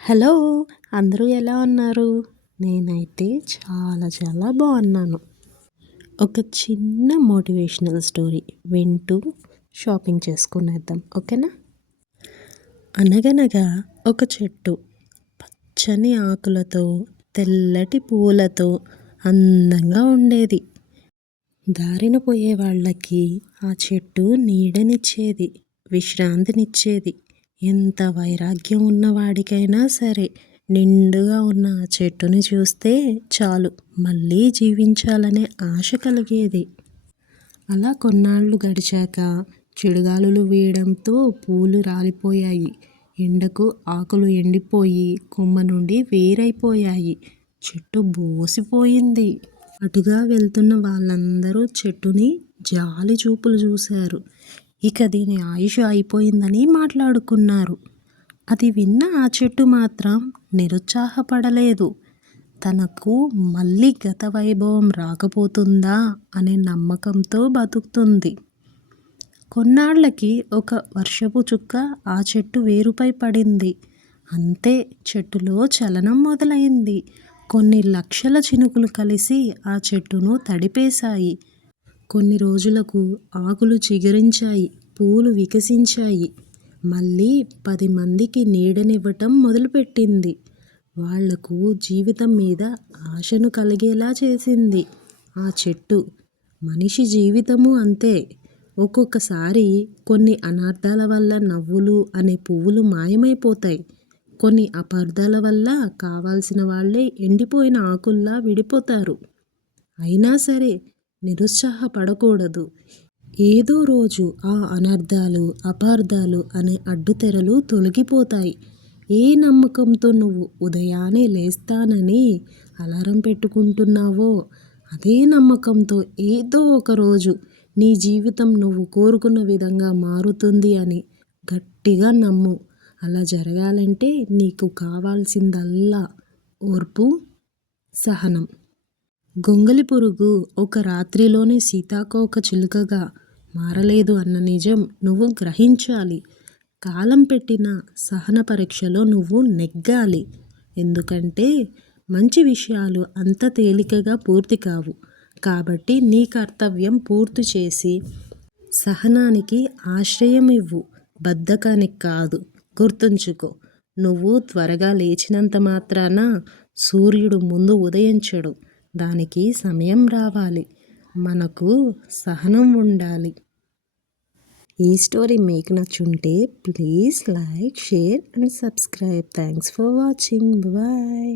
Hello! అందరూ ఎలా ఉన్నారు? నేనైతే చాలా బాగున్నాను. ఒక చిన్న మోటివేషనల్ స్టోరీ వింటూ షాపింగ్ చేసుకునేద్దాం. ఓకేనా? అనగనగా ఒక చెట్టు పచ్చని ఆకులతో, తెల్లటి పూలతో అందంగా ఉండేది. దారిన పోయే వాళ్ళకి ఆ చెట్టు నీడనిచ్చేది, విశ్రాంతినిచ్చేది. ఎంత వైరాగ్యం ఉన్నవాడికైనా సరే నిండుగా ఉన్న ఆ చెట్టుని చూస్తే చాలు మళ్ళీ జీవించాలనే ఆశ కలిగేది. అలా కొన్నాళ్ళు గడిచాక చెడుగాలులు వీయడంతో పూలు రాలిపోయాయి. ఎండకు ఆకులు ఎండిపోయి కొమ్మ నుండి వేరైపోయాయి. చెట్టు బోసిపోయింది. అటుగా వెళ్తున్న వాళ్ళందరూ చెట్టుని జాలి చూపులు చూశారు. ఇక దీని ఆయుష్ అయిపోయిందని మాట్లాడుకున్నారు. అది విన్న ఆ చెట్టు మాత్రం నిరుత్సాహపడలేదు. తనకు మళ్ళీ గత వైభవం రాకపోతుందా అనే నమ్మకంతో బతుకుతుంది. కొన్నాళ్ళకి ఒక వర్షపు చుక్క ఆ చెట్టు వేరుపై పడింది. అంతే, చెట్టులో చలనం మొదలైంది. కొన్ని లక్షల చినుకులు కలిసి ఆ చెట్టును తడిపేశాయి. కొన్ని రోజులకు ఆకులు చిగురించాయి, పూలు వికసించాయి. మళ్ళీ 10 మందికి నీడనివ్వటం మొదలుపెట్టింది. వాళ్లకు జీవితం మీద ఆశను కలిగేలా చేసింది ఆ చెట్టు. మనిషి జీవితము అంతే. ఒక్కొక్కసారి కొన్ని అనర్థాల వల్ల నవ్వులు అనే పువ్వులు మాయమైపోతాయి. కొన్ని అపార్థాల వల్ల కావాల్సిన వాళ్ళే ఎండిపోయిన ఆకుల్లా విడిపోతారు. అయినా సరే నిరుత్సాహపడకూడదు. ఏదో రోజు ఆ అనర్థాలు, అపార్థాలు అనే అడ్డుతెరలు తొలగిపోతాయి. ఏ నమ్మకంతో నువ్వు ఉదయాన్నే లేస్తానని అలారం పెట్టుకుంటున్నావో అదే నమ్మకంతో ఏదో ఒక రోజు నీ జీవితం నువ్వు కోరుకున్న విధంగా మారుతుంది అని గట్టిగా నమ్ము. అలా జరగాలంటే నీకు కావాల్సిందల్లా ఓర్పు, సహనం. గొంగళి పురుగు ఒక రాత్రిలోనే సీతాకోక చిలుకగా మారలేదు అన్న నిజం నువ్వు గ్రహించాలి. కాలం పెట్టిన సహన పరీక్షలో నువ్వు నెగ్గాలి. ఎందుకంటే మంచి విషయాలు అంత తేలికగా పూర్తి కావు. కాబట్టి నీ కర్తవ్యం పూర్తి చేసి సహనానికి ఆశ్రయం ఇవ్వు, బద్ధకానికి కాదు. గుర్తుంచుకో, నువ్వు త్వరగా లేచినంత మాత్రాన సూర్యుడు ముందు ఉదయించడు. దానికి సమయం రావాలి. మనకు సహనం ఉండాలి. ఈ స్టోరీ మీకు నచ్చుంటే please like, share and subscribe. Thanks for watching. Bye.